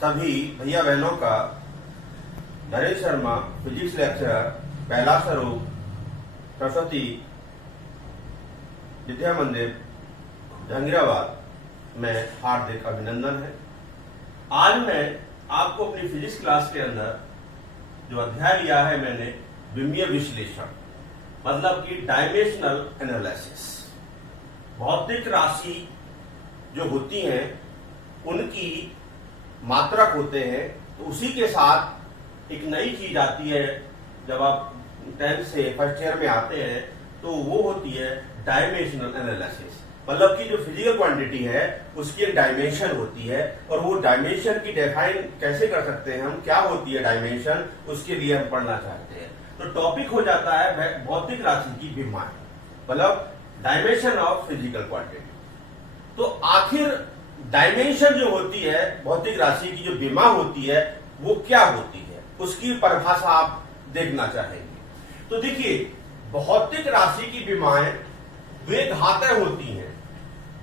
सभी भैया बहनों का नरेश शर्मा फिजिक्स लेक्चरर पहला स्वरूप सरस्वती विद्या मंदिर जहांगीराबाद में हार्दिक अभिनंदन है। आज मैं आपको अपनी फिजिक्स क्लास के अंदर जो अध्याय लिया है मैंने विमीय विश्लेषण मतलब कि डायमेंशनल एनालिसिस, भौतिक राशि जो होती हैं उनकी मात्रक होते हैं, तो उसी के साथ एक नई चीज आती है। जब आप 10th से फर्स्ट ईयर में आते हैं तो वो होती है डायमेंशनल एनालिसिस, मतलब कि जो फिजिकल क्वांटिटी है उसकी एक डायमेंशन होती है और वो डायमेंशन की डिफाइन कैसे कर सकते हैं हम, क्या होती है डायमेंशन, उसके लिए हम पढ़ना चाहते हैं। तो टॉपिक हो जाता है भौतिक राशि की विमाएं, मतलब डायमेंशन ऑफ फिजिकल क्वांटिटी। तो आखिर डायमेंशन जो होती है भौतिक राशि की, जो विमा होती है वो क्या होती है, उसकी परिभाषा आप देखना चाहेंगे। तो देखिए, भौतिक राशि की विमाएं वे घातें होती हैं।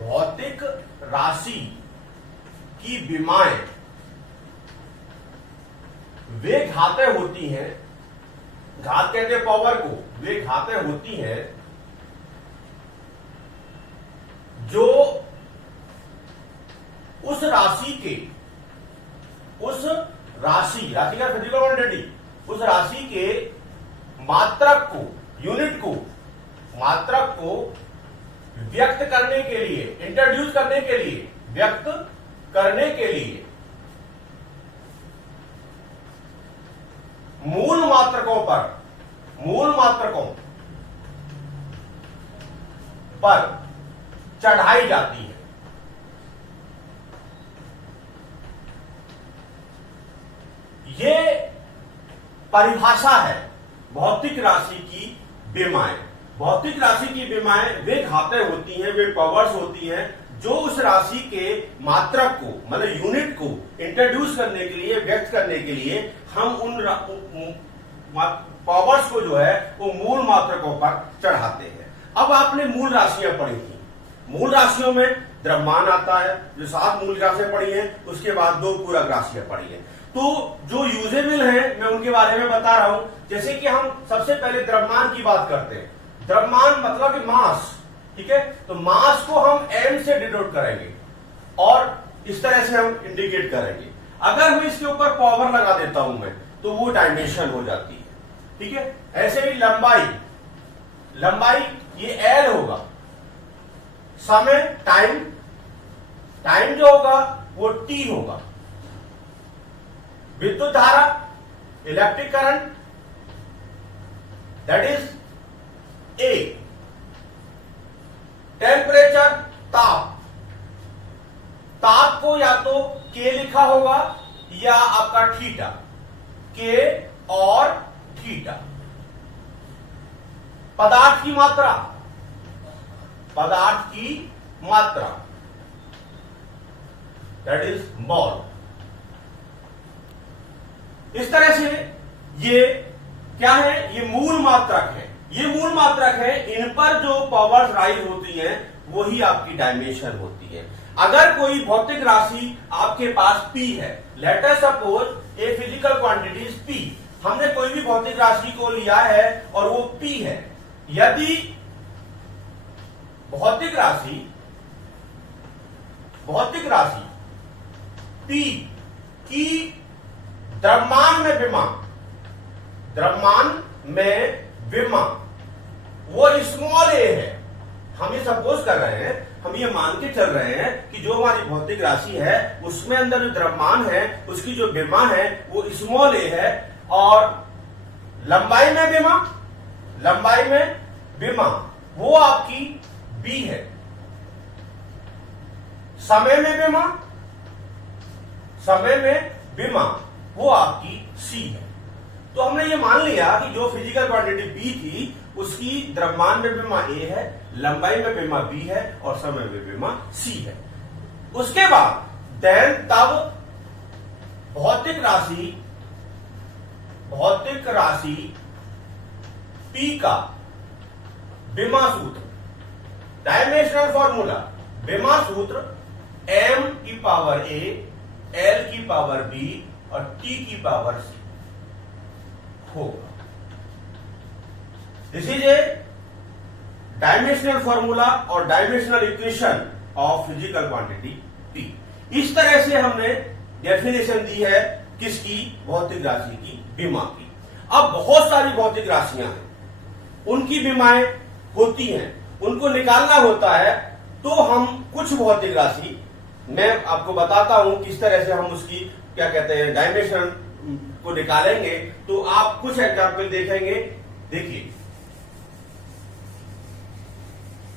भौतिक राशि की विमाएं वे घातें होती हैं, घात कहते हैं पावर को, वे घातें होती हैं जो उस राशि के, उस राशि का फिजिकल क्वांटिटी, उस राशि के मात्रक को, यूनिट को, मात्रक को व्यक्त करने के लिए, इंट्रोड्यूस करने के लिए, व्यक्त करने के लिए मूल मात्रकों पर चढ़ाई जाती है। ये परिभाषा है भौतिक राशि की विमाएं। भौतिक राशि की विमाएं वे घातें होती हैं, वे पावर्स होती हैं जो उस राशि के मात्रक को, मतलब यूनिट को इंट्रोड्यूस करने के लिए, व्यक्त करने के लिए हम उन पावर्स को जो है वो मूल मात्रकों पर चढ़ाते हैं। अब आपने मूल राशियां पढ़ी थी, मूल राशियों में द्रव्यमान आता है, जो 7 मूल राशियां पढ़ी हैं, उसके बाद 2 पूरक राशियां पढ़ी हैं। तो जो यूजेबल हैं मैं उनके बारे में बता रहा हूं। जैसे कि हम सबसे पहले द्रव्यमान की बात करते हैं। द्रव्यमान मतलब कि मास, ठीक है। तो मास को हम m से डिनोट करेंगे और इस तरह से हम इंडिकेट करेंगे। अगर मैं इसके ऊपर पावर लगा देता हूं मैं, तो वो डायमेंशन हो जाती है, ठीक है। ऐसे ही लंबाई ये L होगा, समय टाइम जो होगा वो T होगा, विद्युत धारा electric current that is A, temperature ताप को या तो K लिखा होगा या आपका थीटा, K और थीटा। पदार्थ की मात्रा दैट इज मोल। इस तरह से ये क्या है, ये मूल मात्रक है, ये मूल मात्रक है। इन पर जो पावर्स राइज होती हैं वही आपकी डायमेंशन होती है। अगर कोई भौतिक राशि आपके पास P है, let us suppose a physical quantity is P, हमने कोई भी भौतिक राशि को लिया है और वो P है। यदि भौतिक राशि P की द्रव्यमान में विमा वो स्मॉल a है, हम ये सपोज कर रहे हैं, हम ये मान के चल रहे हैं कि जो हमारी भौतिक राशि है उसमें अंदर जो द्रव्यमान है उसकी जो विमा है वो स्मॉल a है, और लंबाई में विमा वो आपकी b है, समय में विमा वो आपकी c है। तो हमने ये मान लिया कि जो फिजिकल क्वांटिटी B थी उसकी द्रव्यमान में विमा A है, लंबाई में विमा B है और समय में विमा C है। उसके बाद तब भौतिक राशि P का विमा सूत्र, डायमेंशनल फॉर्मूला, विमा सूत्र m की पावर a L की पावर B और T की पावर C होगा। This is a dimensional formula और dimensional equation of physical quantity P। इस तरह से हमने डेफिनेशन दी है किसकी? भौतिक राशि की, विमा की। अब बहुत सारी भौतिक राशियां हैं, उनकी विमाएं होती हैं, उनको निकालना होता है। तो हम कुछ भौतिक राशि मैं आपको बताता हूं किस तरह से हम उसकी क्या कहते हैं डायमेंशन को निकालेंगे। तो आप कुछ एग्जाम्पल देखेंगे। देखिए,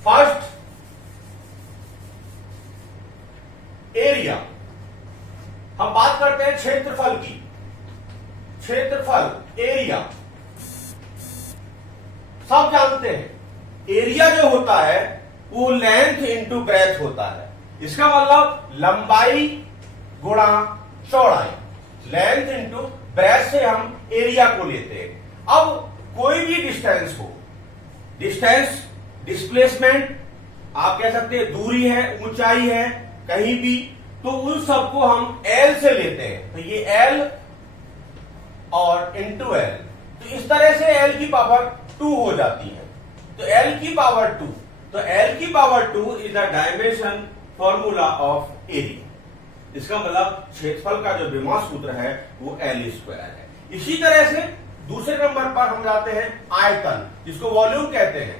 फर्स्ट एरिया, हम बात करते हैं क्षेत्रफल की। क्षेत्रफल, एरिया, सब जानते हैं एरिया जो होता है वो लेंथ इंटू ब्रेथ होता है। इसका मतलब लंबाई गुणा चौड़ाई, लेंथ इंटू ब्रेथ से हम एरिया को लेते हैं। अब कोई भी डिस्टेंस हो, डिस्टेंस, डिस्प्लेसमेंट, आप कह सकते हैं दूरी है, ऊंचाई है कहीं भी, तो उन सबको हम एल से लेते हैं। तो ये एल और इंटू एल, तो इस तरह से एल की पावर 2 हो जाती है। तो एल की पावर 2, तो एल की power 2 is the dimension formula of area. इसका मतलब क्षेत्रफल का जो विमा सूत्र है वो एल स्क्वायर है। इसी तरह से दूसरे नंबर पर हम जाते हैं आयतन, जिसको वॉल्यूम कहते हैं।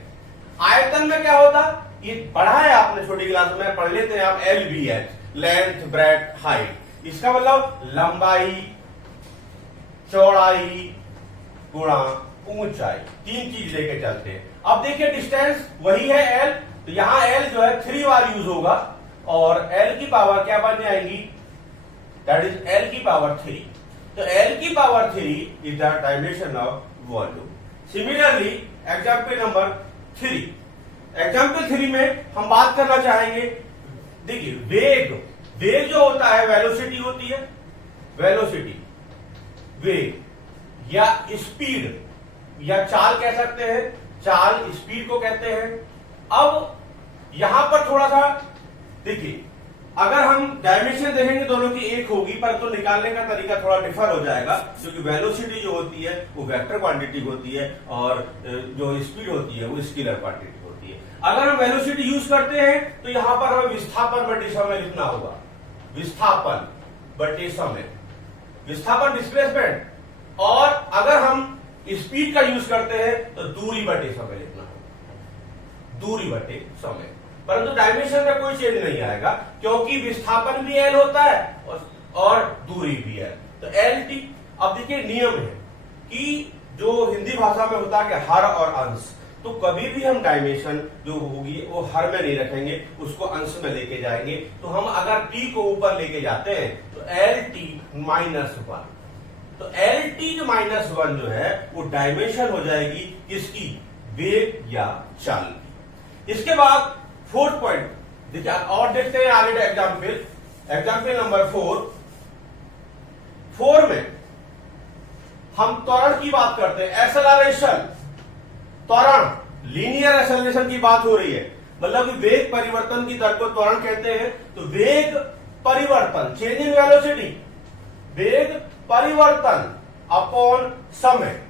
आयतन में क्या होता, ये पढ़ा है आपने छोटी क्लास में, पढ़ लेते हैं आप, L B H, length, breadth, height. इसका मतलब लंबाई, चौड़ाई गुणा ऊंचाई, 3 चीज लेके चलते हैं। अब देखिए डिस्टेंस वही है एल, तो यहां एल जो है 3 बार यूज होगा और एल की पावर क्या बन जाएगी, दैट इज एल की पावर 3। तो एल की power 3 is the dimension of volume. Similarly example number 3, example 3 में हम बात करना चाहेंगे, देखिए वेग, वेग जो होता है वेलोसिटी होती है, वेलोसिटी, वेग या स्पीड या चाल कह सकते हैं, चाल स्पीड को कहते हैं। अब यहां पर थोड़ा सा देखिए, अगर हम डायमेंशन देखेंगे दोनों की एक होगी, परंतु तो निकालने का तरीका थोड़ा डिफर हो जाएगा, क्योंकि वेलोसिटी जो होती है वो वेक्टर क्वांटिटी होती है और जो स्पीड होती है वो स्केलर क्वांटिटी होती है। अगर हम वेलोसिटी यूज करते हैं तो यहां पर हमें विस्थापन बटे समय लिखना होगा, विस्थापन बटे समय, विस्थापन डिस्प्लेसमेंट। और अगर हम स्पीड का यूज करते हैं तो दूरी बटे समय लिखना होगा, दूरी बटे समय। परंतु डायमेंशन में कोई चेंज नहीं आएगा, क्योंकि विस्थापन भी एल होता है और दूरी भी है, तो एल टी। अब देखिए नियम है कि जो हिंदी भाषा में होता है कि हर और अंश, तो कभी भी हम डायमेंशन जो होगी वो हर में नहीं रखेंगे, उसको अंश में लेके जाएंगे। तो हम अगर टी को ऊपर लेके जाते हैं तो एल टी -1, तो एल टी जो -1 जो है वो डायमेंशन हो जाएगी किसकी, वेग या चाल की। इसके बाद 4th पॉइंट देखिए और देखते हैं आगे एग्जाम्पल, एग्जाम्पल नंबर 4 में हम त्वरण की बात करते हैं, एक्सेलरेशन, त्वरण, लीनियर एक्सेलरेशन की बात हो रही है, मतलब कि वेग परिवर्तन की दर को त्वरण कहते हैं। तो वेग परिवर्तन, चेंज इन वेलोसिटी, वेग परिवर्तन अपॉन समय।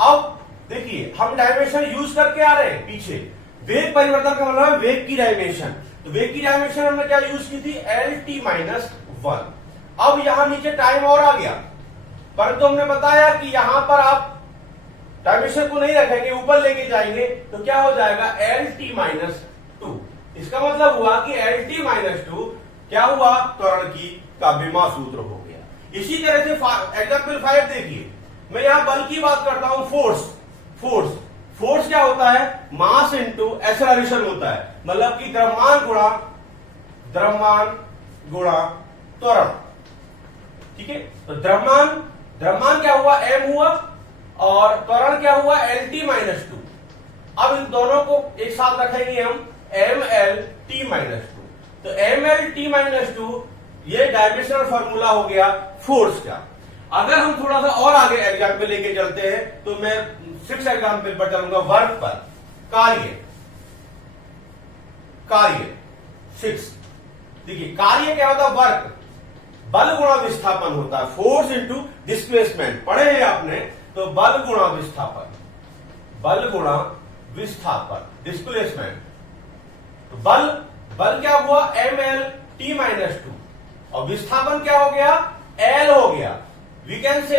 अब देखिए हम डायमेंशन यूज करके आ रहे हैं पीछे, वेग परिवर्तन का मतलब है वेग की डायमेंशन, तो वेग की डायमेंशन हमने क्या यूज की थी, एल टी -1। अब यहां नीचे टाइम और आ गया, परंतु हमने बताया कि यहां पर आप डायमेंशन को नहीं रखेंगे, ऊपर लेके जाएंगे, तो क्या हो जाएगा, एल टी -2। इसका मतलब हुआ कि एल टी -2 क्या हुआ, त्वरण की का विमा सूत्र हो गया। इसी तरह से एग्जाम्पल 5 देखिए, मैं यहां बल की बात करता हूं, फोर्स, फोर्स, फोर्स क्या होता है, मास इंटू एक्सेलरेशन होता है, मतलब कि द्रव्यमान गुणा त्वरण। ठीक है, तो द्रव्यमान क्या हुआ, m हुआ, और त्वरण क्या हुआ, एल टी -2। अब इन दोनों को एक साथ रखेंगे हम, एम एल टी -2। तो एम एल टी -2 ये डायमेंशनल फॉर्मूला हो गया फोर्स का। अगर हम थोड़ा सा और आगे एग्जाम्पल लेके चलते हैं तो मैं 6 एग्जाम्पल पर चलूंगा, वर्क पर, कार्य 6। देखिए कार्य क्या होता है, वर्क, बल गुणा विस्थापन होता है, फोर्स इंटू डिस्प्लेसमेंट। पढ़े हैं आपने, तो बल गुणा विस्थापन, बल गुणा विस्थापन, डिस्प्लेसमेंट। तो बल क्या हुआ, mlt-2, और विस्थापन क्या हो गया, L हो गया। We can say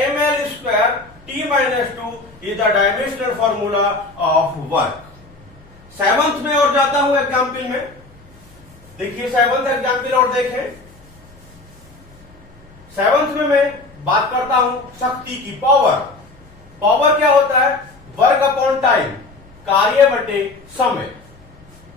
ml2t-2 is the dimensional formula of work. 7th में और जाता हूं एग्जाम्पल में, देखिए 7th एग्जाम्पल और देखें। 7th में मैं बात करता हूं शक्ति की, पावर। पावर क्या होता है, वर्क अपॉन टाइम, कार्य बटे समय,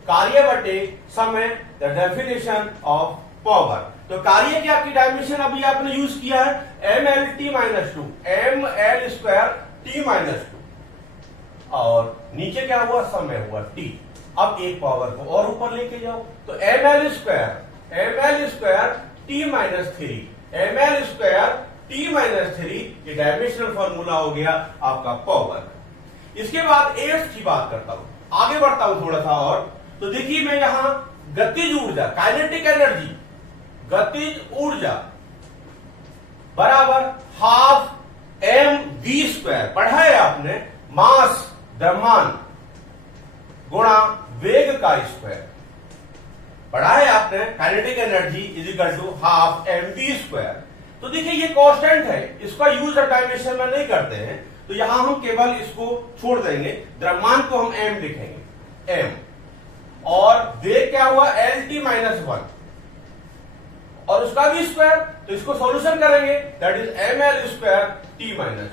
कार्य बटे समय, द डेफिनेशन ऑफ पावर। तो कार्य की आपकी डायमेंशन अभी आपने यूज किया है mlt-2, ml2t-2, और नीचे क्या हुआ, समय हुआ t। अब एक पावर को और ऊपर लेके जाओ, तो ml2t-3 ये डायमेंशनल फॉर्मूला हो गया आपका पावर। इसके बाद 8th की बात करता हूं, आगे बढ़ता हूं थोड़ा सा और। तो देखिए मैं यहां गतिज ऊर्जा, काइनेटिक एनर्जी, गतिज ऊर्जा बराबर हाफ mv², पढ़ा है आपने, मास द्रव्यमान गुणा वेग का स्क्वायर, पढ़ा है आपने, kinetic energy is equal to half mv²। तो देखिए ये कांस्टेंट है, इसका यूज डायमेंशन में नहीं करते हैं, तो यहां हम केवल इसको छोड़ देंगे, द्रव्यमान को हम m लिखेंगे, m, और वेग क्या हुआ, lt-1, और उसका भी स्क्वायर, तो इसको सॉल्यूशन करेंगे, that is ml2t-2,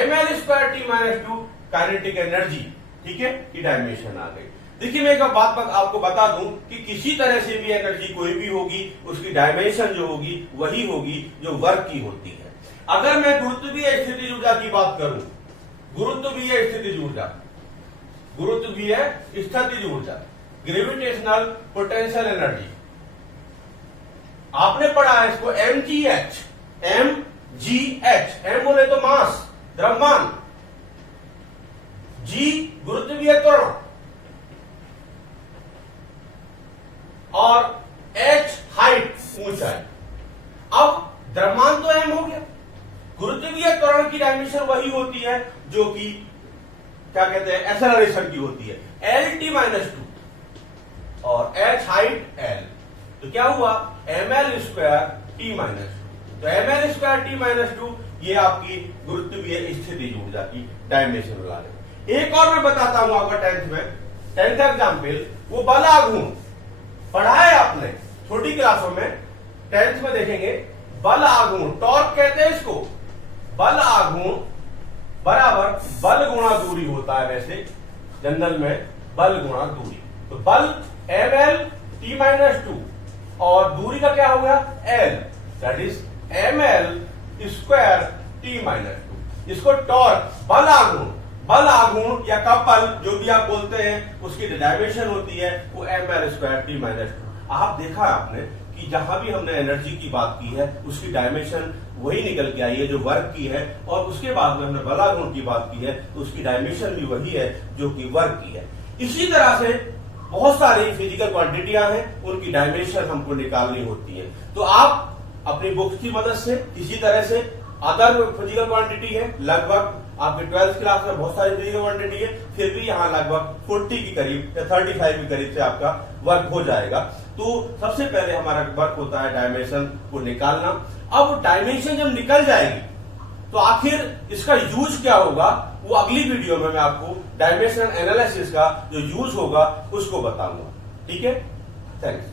ml2t-2 kinetic energy, ठीक है, की डायमेंशन आ गई। देखिए मैं एक बात आपको बता दूं कि किसी तरह से भी एनर्जी कोई भी होगी, उसकी डायमेंशन जो होगी वही होगी जो वर्क की होती है। अगर मैं गुरुत्वीय स्थितिज ऊर्जा की बात करूं, गुरुत्वीय स्थितिज ऊर्जा, गुरुत्वीय स्थितिज ऊर्जा, ग्रेविटेशनल पोटेंशियल एनर्जी, आपने पढ़ा है इसको mgh, mgh, m बोले तो मास, द्रव्यमान, g गुरुत्वीय त्वरण, और h हाइट, ऊंचाई। अब द्रव्यमान तो m हो गया, गुरुत्वीय त्वरण की डायमेंशन वही होती है जो कि क्या कहते हैं, एक्सेलरेशन की होती है, lt-2, और h हाइट l। तो क्या हुआ, ml2t-2, तो ml2t-2 ये आपकी गुरुत्वीय स्थितिज ऊर्जा की डायमेंशन बता रहे। एक और मैं बताता हूं आपका 10th में, 10th एग्जाम्पल, वो बल आघूर्ण, पढ़ा है आपने छोटी क्लासों में, 10th में देखेंगे, बल आघूर्ण, टॉर्क कहते हैं इसको, बल आघूर्ण बराबर बल गुणा दूरी होता है, वैसे जनरल में बल गुणा दूरी। तो बल ml-2 और दूरी का क्या होगा, l, दैट इज ml2t-2। इसको टॉर्क, बल आघूर्ण, बल आघूर्ण या कपल जो भी आप बोलते हैं, उसकी डायमेंशन होती है वो ml2t-2। आप देखा आपने कि जहां भी हमने एनर्जी की बात की है उसकी डायमेंशन वही निकल के आई है जो वर्क की है, और उसके बाद में हमने बलागुण की बात की है तो उसकी डायमेंशन भी वही है जो कि वर्क की है। इसी तरह से बहुत सारी फिजिकल क्वांटिटियां हैं, उनकी डायमेंशन हमको निकालनी होती है। तो आप अपनी बुक्स की मदद से किसी तरह से अदर फिजिकल क्वांटिटी है, लगभग आपके 12th क्लास में बहुत सारी फिजिकल क्वांटिटी है, फिर भी यहाँ लगभग 40 के करीब या 35 के करीब से आपका वर्क हो जाएगा। तो सबसे पहले हमारा वर्क होता है डायमेंशन को निकालना। अब डायमेंशन जब निकल जाएगी तो आखिर इसका यूज क्या होगा, वो अगली वीडियो में मैं आपको डायमेंशन एनालिसिस का जो यूज होगा उसको बताऊंगा। ठीक है, थैंक्स।